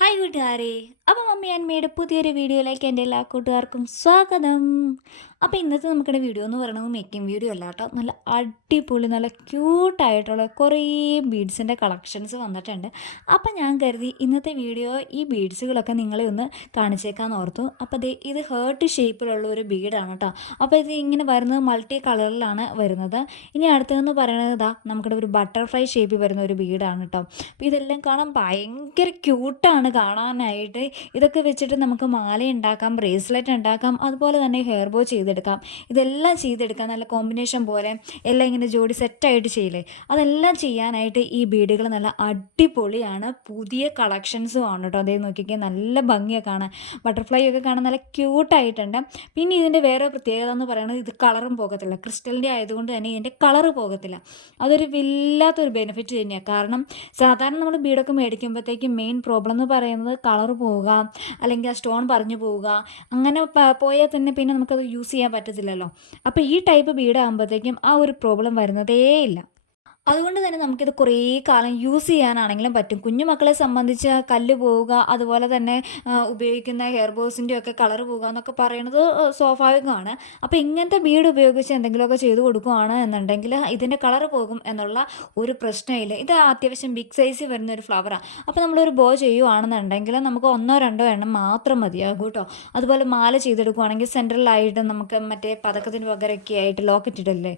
Hi കൂട്ടുകാരെ. അപ്പം mummy അന്മയുടെ പുതിയൊരു വീഡിയോയിലേക്ക് എൻ്റെ എല്ലാ കൂട്ടുകാർക്കും സ്വാഗതം. അപ്പോൾ ഇന്നത്തെ നമുക്കിടെ വീഡിയോ എന്ന് പറയുന്നത് മേക്കിംഗ് വീഡിയോ അല്ല കേട്ടോ. നല്ല അടിപൊളി നല്ല ക്യൂട്ടായിട്ടുള്ള കുറേ ബീഡ്സിൻ്റെ കളക്ഷൻസ് വന്നിട്ടുണ്ട്. അപ്പം ഞാൻ കരുതി ഇന്നത്തെ വീഡിയോ ഈ ബീഡ്സുകളൊക്കെ നിങ്ങളെ ഒന്ന് കാണിച്ചേക്കാമെന്ന് ഓർത്തു. അപ്പോൾ ഇത് ഹേർട്ട് ഷേപ്പിലുള്ള ഒരു ബീഡാണ് കേട്ടോ. അപ്പോൾ ഇത് ഇങ്ങനെ വരുന്നത് മൾട്ടി കളറിലാണ് വരുന്നത്. ഇനി അടുത്തതെന്ന് പറയുന്നത് നമുക്കിവിടെ ഒരു ബട്ടർഫ്ലൈ ഷേപ്പിൽ വരുന്ന ഒരു ബീഡാണ് കേട്ടോ. അപ്പോൾ ഇതെല്ലാം കാണാൻ ഭയങ്കര ക്യൂട്ടാണ് കാണാനായിട്ട്. ഇതൊക്കെ വെച്ചിട്ട് നമുക്ക് മാല ഉണ്ടാക്കാം, ബ്രേസ്ലെറ്റ് ഉണ്ടാക്കാം, അതുപോലെ തന്നെ ഹെയർ ബോ ചെയ്തെടുക്കാം. ഇതെല്ലാം ചെയ്തെടുക്കാം നല്ല കോമ്പിനേഷൻ പോലെ എല്ലാം ഇങ്ങനെ ജോഡി സെറ്റായിട്ട് ചെയ്യില്ലേ, അതെല്ലാം ചെയ്യാനായിട്ട് ഈ ബീഡുകൾ നല്ല അടിപൊളിയാണ്. പുതിയ കളക്ഷൻസും ആണ് കേട്ടോ. അതേ നോക്കിക്കാൻ നല്ല ഭംഗിയൊക്കെ കാണാൻ, ബട്ടർഫ്ലൈ ഒക്കെ കാണാൻ നല്ല ക്യൂട്ടായിട്ടുണ്ട്. പിന്നെ ഇതിൻ്റെ വേറെ പ്രത്യേകത എന്ന് പറയുന്നത് ഇത് കളറും പോകത്തില്ല. ക്രിസ്റ്റലിൻ്റെ ആയതുകൊണ്ട് തന്നെ ഇതിൻ്റെ കളറ് പോകത്തില്ല. അതൊരു വല്ലാത്തൊരു ബെനിഫിറ്റ് തന്നെയാണ്. കാരണം സാധാരണ നമ്മൾ ബീഡൊക്കെ മേടിക്കുമ്പോഴത്തേക്കും മെയിൻ പ്രോബ്ലം എന്ന് പറയുന്നത് കളർ പോവുക, അല്ലെങ്കിൽ ആ സ്റ്റോൺ പറഞ്ഞു പോവുക. അങ്ങനെ പോയാൽ തന്നെ പിന്നെ നമുക്കത് യൂസ് ചെയ്യാൻ പറ്റത്തില്ലല്ലോ. അപ്പോൾ ഈ ടൈപ്പ് ബീഡാകുമ്പോഴത്തേക്കും ആ ഒരു പ്രോബ്ലം വരുന്നതേ ഇല്ല. അതുകൊണ്ട് തന്നെ നമുക്കിത് കുറേ കാലം യൂസ് ചെയ്യാനാണെങ്കിലും പറ്റും. കുഞ്ഞു മക്കളെ സംബന്ധിച്ച് കല്ല് പോവുക, അതുപോലെ തന്നെ ഉപയോഗിക്കുന്ന ഹെയർ ബോസിൻ്റെയൊക്കെ കളർ പോവുക എന്നൊക്കെ പറയുന്നത് സ്വാഭാവികമാണ്. അപ്പോൾ ഇങ്ങനത്തെ ബീഡ് ഉപയോഗിച്ച് എന്തെങ്കിലുമൊക്കെ ചെയ്ത് കൊടുക്കുകയാണ് എന്നുണ്ടെങ്കിൽ ഇതിൻ്റെ കളർ പോകും എന്നുള്ള ഒരു പ്രശ്നമില്ല. ഇത് അത്യാവശ്യം ബിഗ് സൈസിൽ വരുന്ന ഒരു ഫ്ലവറാണ്. അപ്പോൾ നമ്മളൊരു ബോ ചെയ്യുകയാണെന്നുണ്ടെങ്കിൽ നമുക്ക് ഒന്നോ രണ്ടോ എണ്ണം മാത്രം മതിയാകും കേട്ടോ. അതുപോലെ മാല ചെയ്തെടുക്കുകയാണെങ്കിൽ സെൻട്രലായിട്ട് നമുക്ക് മറ്റേ പതക്കത്തിന് പകരമൊക്കെ ആയിട്ട് ലോക്കറ്റ് ഇടല്ലേ,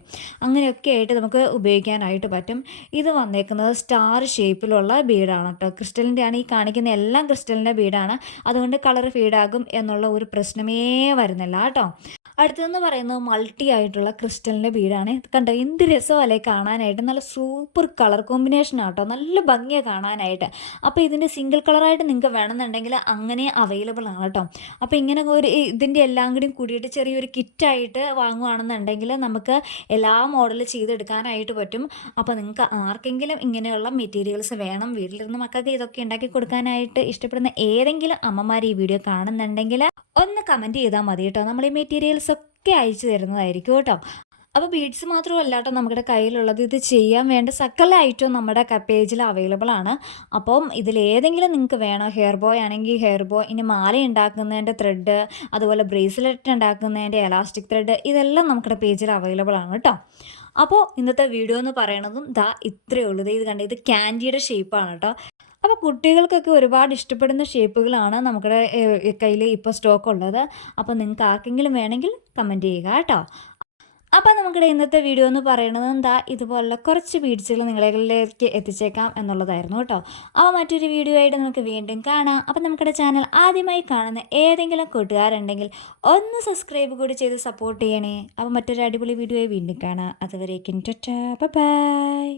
അങ്ങനെയൊക്കെ ആയിട്ട് നമുക്ക് ഉപയോഗിക്കാനായിട്ട് പറ്റും. ഇത് വന്നേക്കുന്നത് സ്റ്റാർ ഷേപ്പിലുള്ള ബീഡാണ് കേട്ടോ. ക്രിസ്റ്റലിൻ്റെ ആണ് ഈ കാണിക്കുന്ന എല്ലാം, ക്രിസ്റ്റലിൻ്റെ ബീഡാണ്. അതുകൊണ്ട് കളർ ഫീഡാകും എന്നുള്ള ഒരു പ്രശ്നമേ വരുന്നില്ല കേട്ടോ. അടുത്തതെന്ന് പറയുന്നത് മൾട്ടി ആയിട്ടുള്ള ക്രിസ്റ്റലിൻ്റെ ബീഡാണ്. കണ്ടോ എന്ത് രസമല്ലേ കാണാനായിട്ട്, നല്ല സൂപ്പർ കളർ കോമ്പിനേഷൻ ആട്ടോ, നല്ല ഭംഗിയാണ് കാണാനായിട്ട്. അപ്പോൾ ഇതിൻ്റെ സിംഗിൾ കളറായിട്ട് നിങ്ങൾക്ക് വേണമെന്നുണ്ടെങ്കിൽ അങ്ങനെ അവൈലബിൾ ആണ് കേട്ടോ. അപ്പോൾ ഇങ്ങനെ ഒരു ഇതിൻ്റെ എല്ലാം കൂടി കൂടിയിട്ട് ചെറിയൊരു കിറ്റായിട്ട് വാങ്ങുകയാണെന്നുണ്ടെങ്കിൽ നമുക്ക് എല്ലാ മോഡൽ ചെയ്തെടുക്കാനായിട്ട് പറ്റും. അപ്പോൾ നിങ്ങൾക്ക് ആർക്കെങ്കിലും ഇങ്ങനെയുള്ള മെറ്റീരിയൽസ് വേണം, വീട്ടിലിരുന്ന് മക്കൾക്ക് ഇതൊക്കെ ഉണ്ടാക്കി കൊടുക്കാനായിട്ട് ഇഷ്ടപ്പെടുന്ന ഏതെങ്കിലും അമ്മമാർ ഈ വീഡിയോ കാണുന്നുണ്ടെങ്കിൽ ഒന്ന് കമൻറ്റ് ചെയ്താൽ മതി കേട്ടോ. നമ്മൾ ഈ മെറ്റീരിയൽസ് ഒക്കെ അയച്ചു തരുന്നതായിരിക്കും കേട്ടോ. അപ്പോൾ ബീഡ്സ് മാത്രമല്ല കേട്ടോ നമ്മുടെ കയ്യിലുള്ളത്, ഇത് ചെയ്യാൻ വേണ്ട സകല ഐറ്റവും നമ്മുടെ പേജിൽ അവൈലബിൾ ആണ്. അപ്പം ഇതിലേതെങ്കിലും നിങ്ങൾക്ക് വേണം, ഹെയർ ബോയ് ആണെങ്കിൽ ഹെയർ ബോ, ഇനി മാല ഉണ്ടാക്കുന്നതിൻ്റെ ത്രെഡ്, അതുപോലെ ബ്രേസ്ലെറ്റ് ഉണ്ടാക്കുന്നതിൻ്റെ എലാസ്റ്റിക് ത്രെഡ്, ഇതെല്ലാം നമ്മുടെ പേജിൽ അവൈലബിൾ ആണ് കേട്ടോ. അപ്പോൾ ഇന്നത്തെ വീഡിയോ എന്ന് പറയണതും ഇത്രയേ ഉള്ളൂ. ഇത് കണ്ടേ, ഇത് ക്യാൻഡിയുടെ ഷേപ്പാണ് കേട്ടോ. അപ്പോൾ കുട്ടികൾക്കൊക്കെ ഒരുപാട് ഇഷ്ടപ്പെടുന്ന ഷേപ്പുകളാണ് നമ്മുടെ കയ്യിൽ ഇപ്പോൾ സ്റ്റോക്ക് ഉള്ളത്. അപ്പോൾ നിങ്ങൾക്ക് ആർക്കെങ്കിലും വേണമെങ്കിൽ കമൻറ്റ് ചെയ്യുക കേട്ടോ. അപ്പോൾ നമുക്കിടെ ഇന്നത്തെ വീഡിയോ എന്ന് പറയുന്നത് ഇതുപോലുള്ള കുറച്ച് ബീഡ്സുകൾ നിങ്ങളിലേക്ക് എത്തിച്ചേക്കാം എന്നുള്ളതായിരുന്നു കേട്ടോ. അപ്പോൾ മറ്റൊരു വീഡിയോ ആയിട്ട് നമുക്ക് വീണ്ടും കാണാം. അപ്പോൾ നമുക്കിടെ ചാനൽ ആദ്യമായി കാണുന്ന ഏതെങ്കിലും കൂട്ടുകാരുണ്ടെങ്കിൽ ഒന്ന് സബ്സ്ക്രൈബ് കൂടി ചെയ്ത് സപ്പോർട്ട് ചെയ്യണേ. അപ്പോൾ മറ്റൊരു അടിപൊളി വീഡിയോ വീണ്ടും കാണാം. അതുവരേക്കും ടാറ്റാ, ബൈ ബൈ.